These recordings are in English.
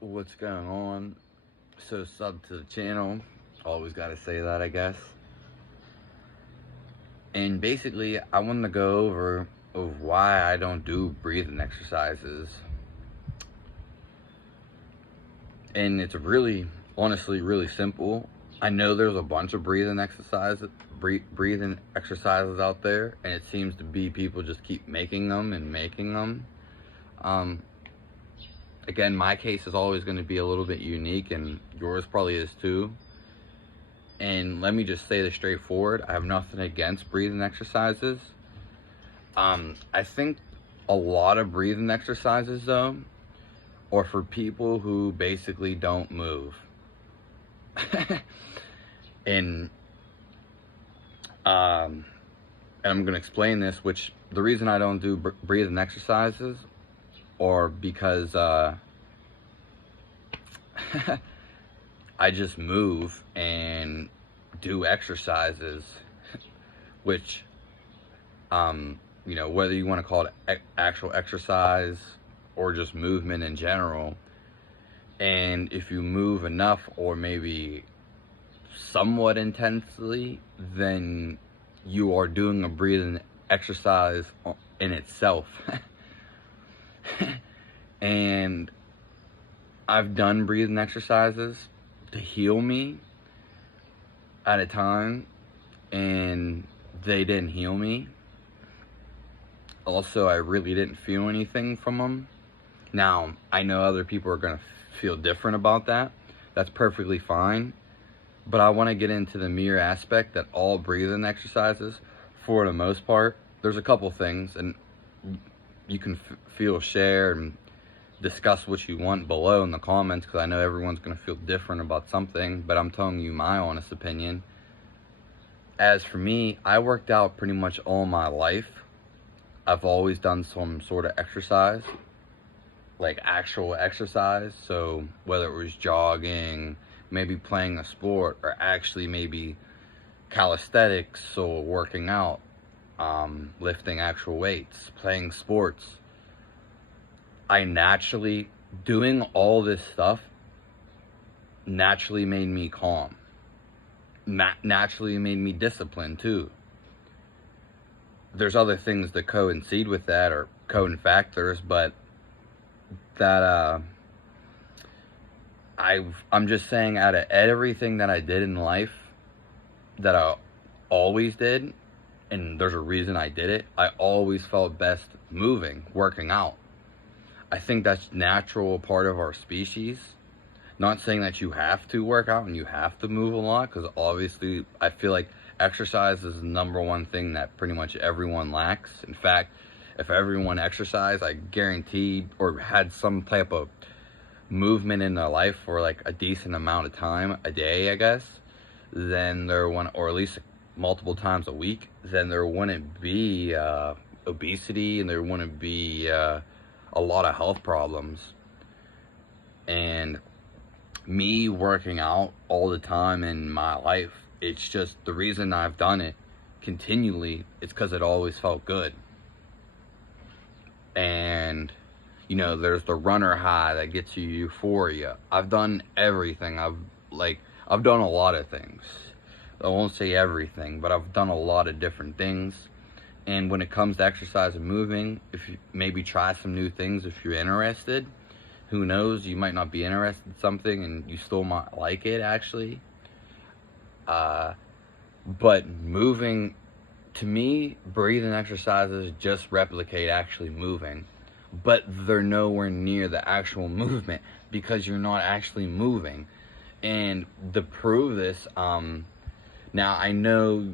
What's going on? So sub to the channel. Always gotta say that, I guess. And basically, I want to go over of why I don't do breathing exercises. And it's really, honestly, really simple. I know there's a bunch of breathing exercises out there, and it seems to be people just keep making them and making them. Again, my case is always going to be a little bit unique, and yours probably is too. And let me just say this straightforward. I have nothing against breathing exercises. I think a lot of breathing exercises, though, are for people who basically don't move. and I'm going to explain this, which the reason I don't do breathing exercises or because I just move and do exercises, which, whether you want to call it actual exercise or just movement in general. And if you move enough or maybe somewhat intensely, then you are doing a breathing exercise in itself. And I've done breathing exercises to heal me at a time, and they didn't heal me. Also, I really didn't feel anything from them. Now, I know other people are going to feel different about that. That's perfectly fine. But I want to get into the mere aspect that all breathing exercises, for the most part, there's a couple things, and you can share and discuss what you want below in the comments, because I know everyone's going to feel different about something, but I'm telling you my honest opinion. As for me, I worked out pretty much all my life. I've always done some sort of exercise, like actual exercise. So whether it was jogging, maybe playing a sport, or actually maybe calisthenics, so working out, lifting actual weights, playing sports, I naturally, doing all this stuff naturally made me calm. Naturally made me disciplined too. There's other things that coincide with that, or coding factors, but that I'm just saying, out of everything that I did in life, that I always did, and there's a reason I did it, I always felt best moving, working out. I think that's natural part of our species. Not saying that you have to work out and you have to move a lot, because obviously I feel like exercise is the number one thing that pretty much everyone lacks. In fact, if everyone exercised, I guarantee, or had some type of movement in their life for like a decent amount of time a day, I guess, then there wouldn't, or at least multiple times a week, then there wouldn't be obesity, and there wouldn't be a lot of health problems. And me working out all the time in my life, it's just the reason I've done it continually, it's because it always felt good. And there's the runner high that gets you euphoria. I've done everything. I've done a lot of things. I won't say everything, but I've done a lot of different things. And when it comes to exercise and moving, if you maybe try some new things, if you're interested, who knows, you might not be interested in something and you still might like it, actually. But moving, to me, breathing exercises just replicate actually moving, but they're nowhere near the actual movement, because you're not actually moving. And to prove this, now I know,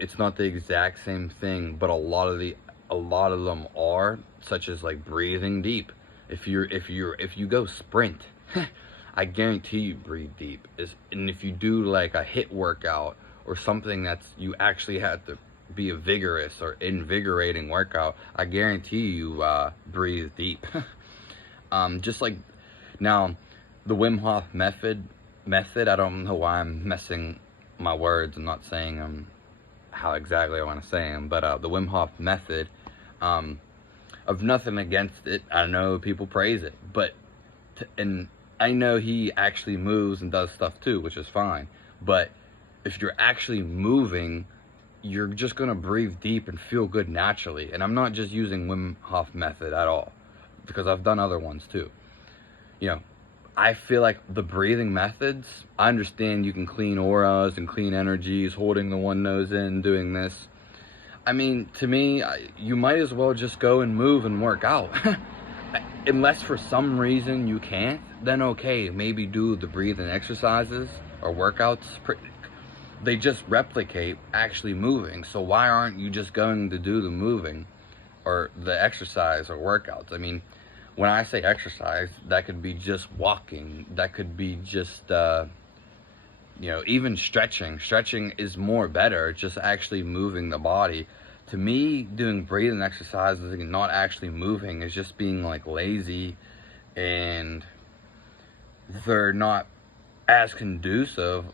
it's not the exact same thing, but a lot of them are, such as like breathing deep. If you go sprint, I guarantee you breathe deep. And if you do like a HIIT workout or something that's, you actually have to be a vigorous or invigorating workout, I guarantee you breathe deep. Just like, now the Wim Hof method, I don't know why I'm messing my words and not saying them how exactly I want to say them, but the Wim Hof method, I've nothing against it. I know people praise it, but and I know he actually moves and does stuff too, which is fine. But if you're actually moving, you're just gonna breathe deep and feel good naturally. And I'm not just using Wim Hof method at all, because I've done other ones too. You know, I feel like the breathing methods, I understand you can clean auras and clean energies, holding the one nose in, doing this. I mean, to me, you might as well just go and move and work out. Unless for some reason you can't, then okay, maybe do the breathing exercises or workouts. They just replicate actually moving. So why aren't you just going to do the moving or the exercise or workouts? I mean, when I say exercise, that could be just walking. That could be just, even stretching. Stretching is more better, just actually moving the body. To me, doing breathing exercises and not actually moving is just being like lazy, and they're not as conducive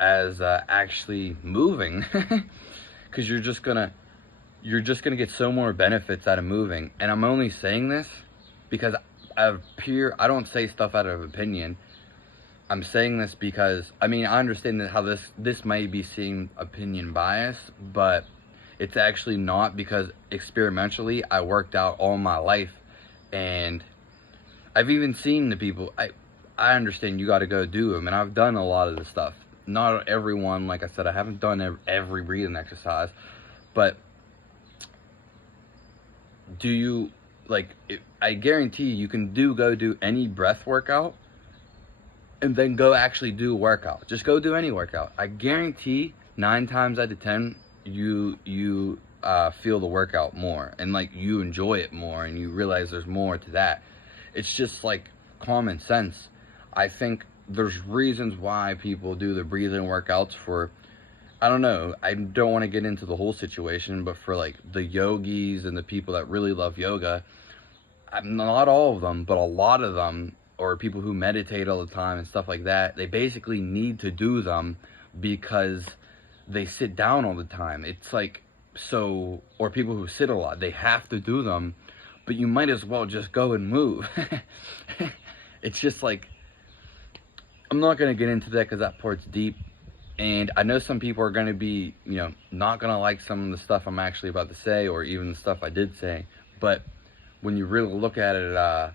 as actually moving, because you're just gonna get so more benefits out of moving. And I'm only saying this because I don't say stuff out of opinion. I'm saying this because, I mean, I understand that how this may be seen opinion bias, but it's actually not, because experimentally I worked out all my life, and I've even seen the people. I understand you got to go do them, and I've done a lot of the stuff. Not everyone, like I said, I haven't done every breathing exercise, but do you, like, I guarantee you can go do any breath workout and then go actually do a workout. Just go do any workout. I guarantee 9 times out of 10 you feel the workout more, and like you enjoy it more, and you realize there's more to that. It's just like common sense. I think there's reasons why people do the breathing workouts for, I don't know, I don't want to get into the whole situation, but for like the yogis and the people that really love yoga, not all of them, but a lot of them, or people who meditate all the time and stuff like that, they basically need to do them because they sit down all the time. It's like, so, or people who sit a lot, they have to do them, but you might as well just go and move. It's just like, I'm not going to get into that because that part's deep. And I know some people are going to be, not going to like some of the stuff I'm actually about to say, or even the stuff I did say. But when you really look at it,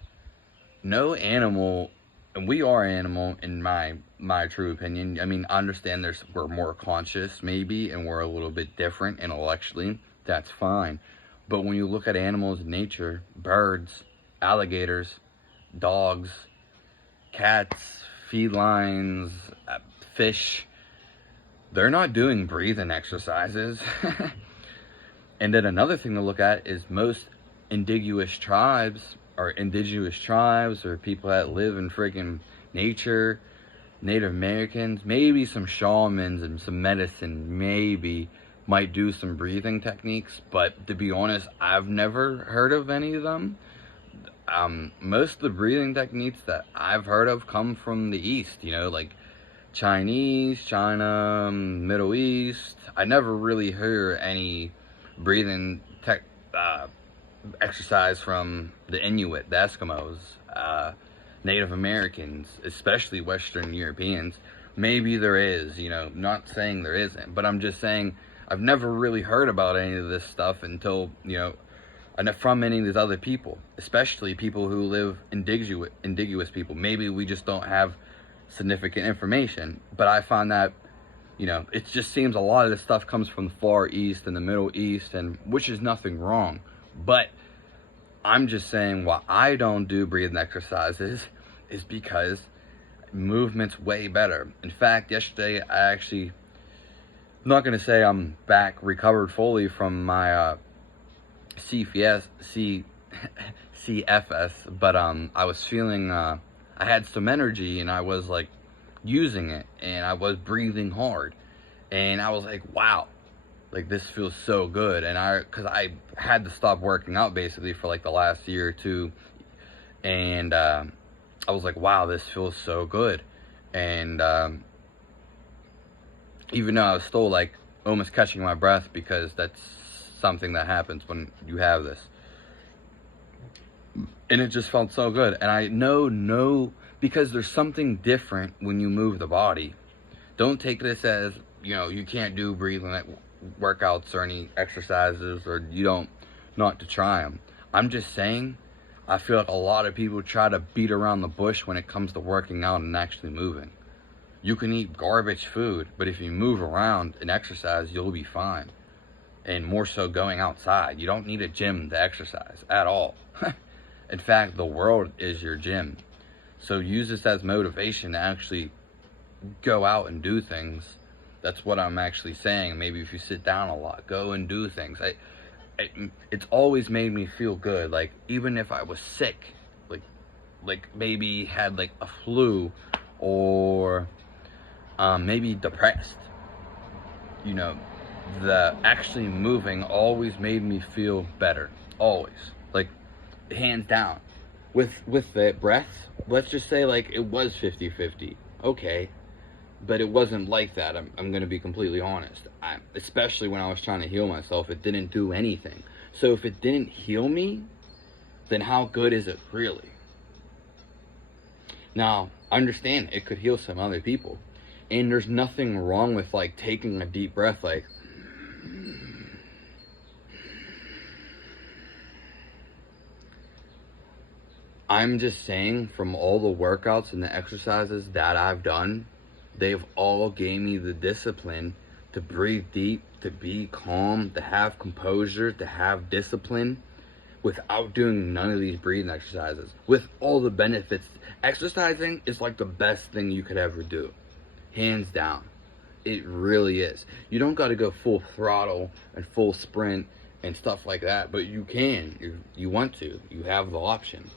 no animal, and we are animal in my true opinion. I mean, I understand we're more conscious maybe, and we're a little bit different intellectually. That's fine. But when you look at animals in nature, birds, alligators, dogs, cats, felines, fish, they're not doing breathing exercises. And then another thing to look at is most indigenous tribes or people that live in freaking nature, Native Americans, maybe some shamans and some medicine maybe might do some breathing techniques, but to be honest, I've never heard of any of them. Most of the breathing techniques that I've heard of come from the East, like China, Middle East. I never really heard any breathing exercise from the Inuit, the Eskimos, Native Americans, especially Western Europeans. Maybe there is, not saying there isn't, but I'm just saying I've never really heard about any of this stuff until, from any of these other people, especially people who live indigenous people. Maybe we just don't have significant information, but I find that, it just seems a lot of this stuff comes from the Far East and the Middle East, and which is nothing wrong. But I'm just saying why I don't do breathing exercises is because movement's way better. In fact, yesterday I'm not going to say I'm back recovered fully from my CFS, but I was feeling, I had some energy, and I was like using it, and I was breathing hard, and I was like, wow, like this feels so good. And because I had to stop working out basically for like the last year or two, and I was like, wow, this feels so good. And even though I was still like almost catching my breath, because that's something that happens when you have this, and it just felt so good. And I know because there's something different when you move the body. Don't take this as, you can't do breathing workouts or any exercises, or you don't not to try them. I'm just saying, I feel like a lot of people try to beat around the bush when it comes to working out and actually moving. You can eat garbage food, but if you move around and exercise, you'll be fine. And more so going outside. You don't need a gym to exercise at all. In fact, the world is your gym. So use this as motivation to actually go out and do things. That's what I'm actually saying. Maybe if you sit down a lot, go and do things. It's always made me feel good. Like, even if I was sick, like maybe had like a flu, or maybe depressed, the actually moving always made me feel better. Always. Like, hands down. With the breath, let's just say like it was 50-50. Okay. But it wasn't like that. I'm going to be completely honest. Especially when I was trying to heal myself, it didn't do anything. So if it didn't heal me, then how good is it really? Now, understand, it could heal some other people. And there's nothing wrong with like taking a deep breath, like, I'm just saying, from all the workouts and the exercises that I've done, they've all gave me the discipline to breathe deep, to be calm, to have composure, to have discipline without doing none of these breathing exercises. With all the benefits, exercising is like the best thing you could ever do. Hands down. It really is. You don't got to go full throttle and full sprint and stuff like that, but you can. You want to. You have the option.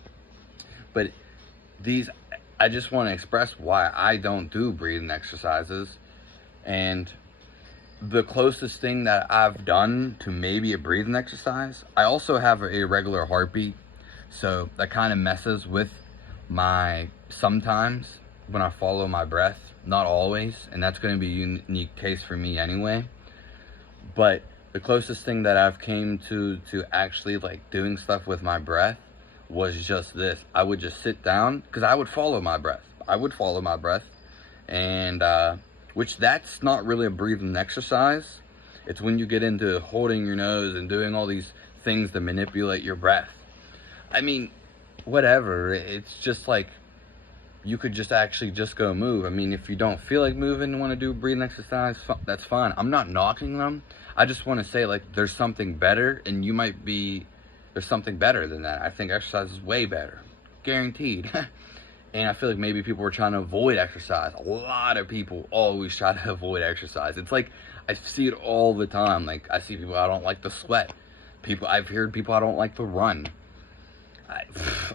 But I just want to express why I don't do breathing exercises. And the closest thing that I've done to maybe a breathing exercise, I also have a irregular heartbeat. So that kind of messes with my sometimes when I follow my breath. Not always. And that's going to be a unique case for me anyway. But the closest thing that I've came to actually like doing stuff with my breath was just this. I would just sit down, because I would follow my breath. And which that's not really a breathing exercise. It's when you get into holding your nose and doing all these things to manipulate your breath. I mean, whatever. It's just like, you could just actually just go move. I mean, if you don't feel like moving and want to do a breathing exercise, that's fine. I'm not knocking them. I just want to say, like, there's something better, and there's something better than that. I think exercise is way better. Guaranteed. And I feel like maybe people were trying to avoid exercise. A lot of people always try to avoid exercise. It's like, I see it all the time. Like, I see people, I don't like to sweat. I've heard people, I don't like to run.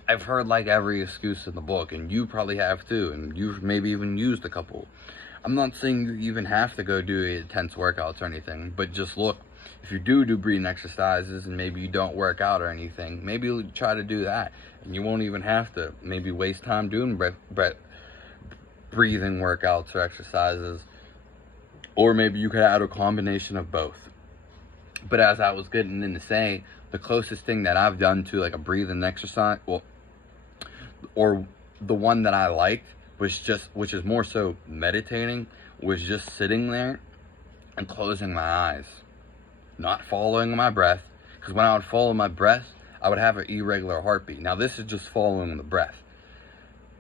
I've heard like every excuse in the book, and you probably have too, and you've maybe even used a couple. I'm not saying you even have to go do intense workouts or anything, but just look, if you do breathing exercises and maybe you don't work out or anything, maybe you'll try to do that, and you won't even have to maybe waste time doing breathing workouts or exercises, or maybe you could add a combination of both. But as I was getting into saying, the closest thing that I've done to like a breathing exercise, or the one that I liked, which is more so meditating, was just sitting there and closing my eyes, not following my breath. Because when I would follow my breath, I would have an irregular heartbeat. Now this is just following the breath,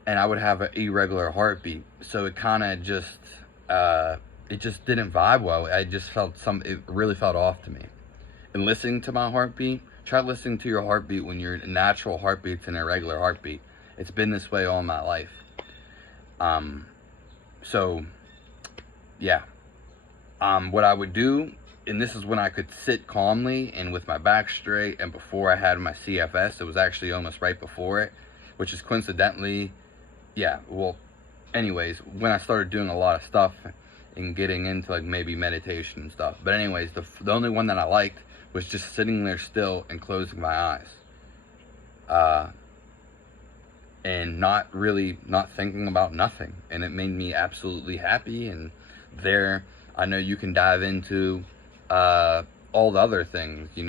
and I would have an irregular heartbeat. So it kind of just, it just didn't vibe well. It really felt off to me. And listening to my heartbeat, try listening to your heartbeat when your natural heartbeat's an irregular heartbeat. It's been this way all my life. So, yeah. What I would do, and this is when I could sit calmly and with my back straight, and before I had my CFS, it was actually almost right before it, which is coincidentally, anyways, when I started doing a lot of stuff and getting into like maybe meditation and stuff. But anyways, the only one that I liked was just sitting there still and closing my eyes. And not thinking about nothing. And it made me absolutely happy. And there, I know you can dive into all the other things. You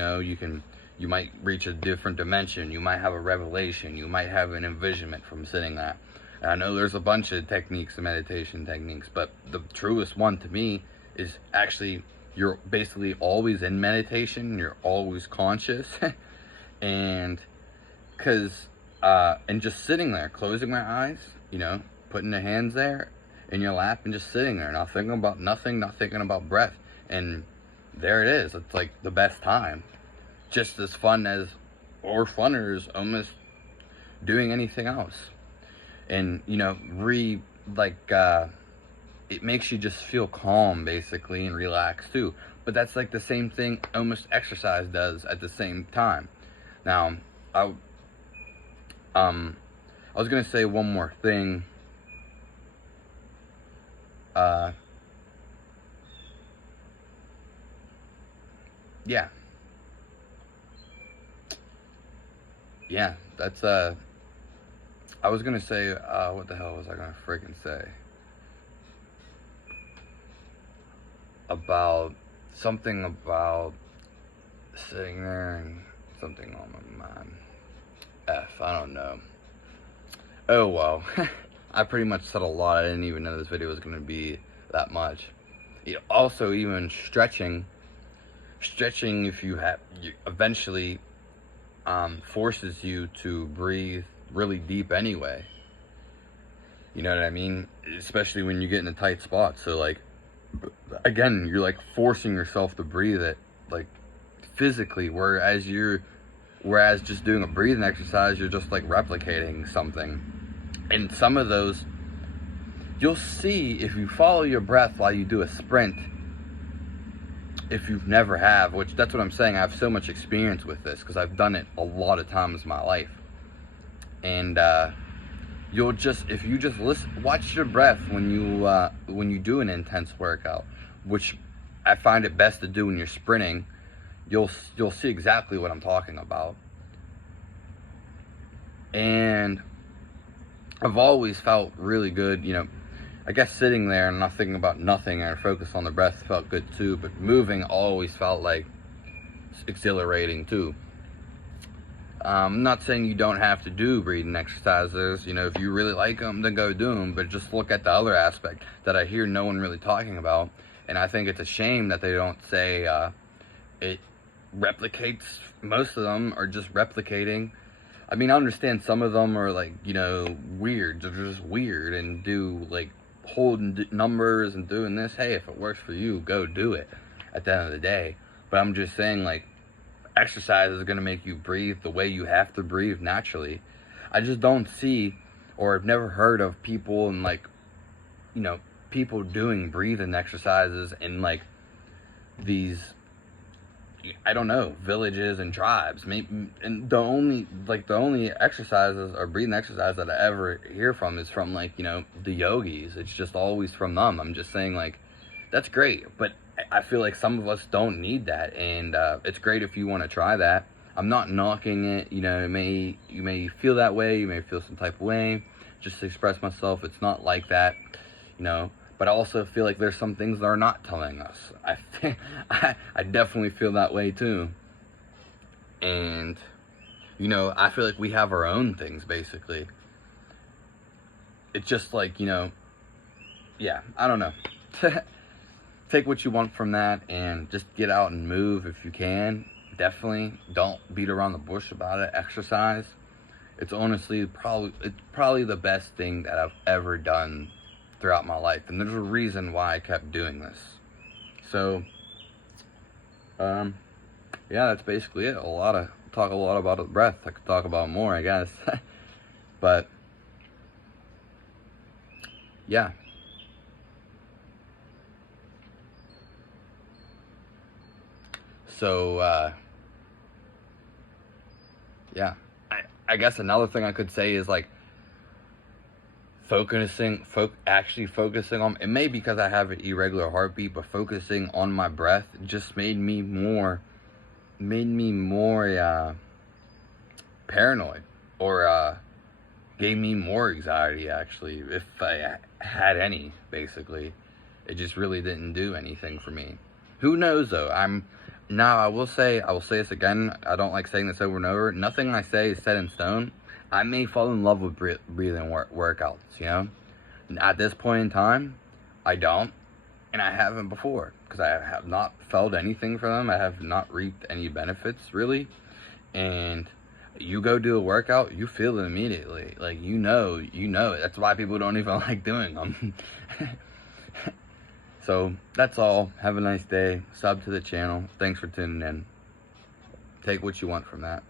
might reach a different dimension. You might have a revelation. You might have an envisionment from sitting there. And I know there's a bunch of techniques and meditation techniques, but the truest one to me is actually you're basically always in meditation, you're always conscious, and and just sitting there, closing my eyes, putting the hands there in your lap and just sitting there, not thinking about nothing, not thinking about breath, and there it is. It's like the best time, just as fun as, or funner as almost doing anything else. And it makes you just feel calm basically and relaxed too. But that's like the same thing almost exercise does at the same time. Now I was gonna say one more thing. Yeah, that's I was gonna say, what the hell was I gonna freaking say? About something about sitting there and something on my mind. I don't know. Oh well, I pretty much said a lot. I didn't even know this video was gonna be that much. Also, even stretching, if you eventually forces you to breathe really deep anyway. You know what I mean? Especially when you get in a tight spot. So like, again, you're like forcing yourself to breathe it like physically, whereas just doing a breathing exercise, you're just like replicating something. And some of those, you'll see if you follow your breath while you do a sprint, if you've never have, which that's what I'm saying, I have so much experience with this because I've done it a lot of times in my life. And you'll just, if you just watch your breath when you do an intense workout, which I find it best to do when you're sprinting, you'll see exactly what I'm talking about. And I've always felt really good, I guess sitting there and not thinking about nothing and focus on the breath felt good too, but moving always felt like exhilarating too. I'm not saying you don't have to do breathing exercises. If you really like them, then go do them. But just look at the other aspect that I hear no one really talking about. And I think it's a shame that they don't say it replicates. Most of them are just replicating. I mean, I understand some of them are like, weird. They're just weird and do like holding numbers and doing this. Hey, if it works for you, go do it at the end of the day. But I'm just saying, like, exercise is going to make you breathe the way you have to breathe naturally. I just don't see, or I've never heard of people and like, people doing breathing exercises in like these, I don't know, villages and tribes. Maybe, and the only exercises or breathing exercise that I ever hear from is from like, the yogis. It's just always from them. I'm just saying, like, that's great, but I feel like some of us don't need that, and it's great if you want to try that. I'm not knocking it. You may feel that way. You may feel some type of way. Just to express myself, it's not like that, But I also feel like there's some things they're not telling us. I definitely feel that way too. And I feel like we have our own things basically. It's just like, yeah, I don't know. Take what you want from that and just get out and move if you can. Definitely don't beat around the bush about it. Exercise. It's honestly probably the best thing that I've ever done throughout my life, and there's a reason why I kept doing this. So yeah, that's basically it. Talk a lot about the breath. I could talk about more, I guess. But yeah. So yeah, I guess another thing I could say is like actually focusing on, it may be because I have an irregular heartbeat, but focusing on my breath just made me more paranoid, or gave me more anxiety actually, if I had any. Basically, it just really didn't do anything for me. Who knows though? I will say this again, I don't like saying this over and over, nothing I say is set in stone. I may fall in love with breathing workouts, you know? At this point in time, I don't, and I haven't before, because I have not felt anything for them. I have not reaped any benefits, really. And you go do a workout, you feel it immediately. Like, you know it. That's why people don't even like doing them. So, that's all. Have a nice day. Sub to the channel. Thanks for tuning in. Take what you want from that.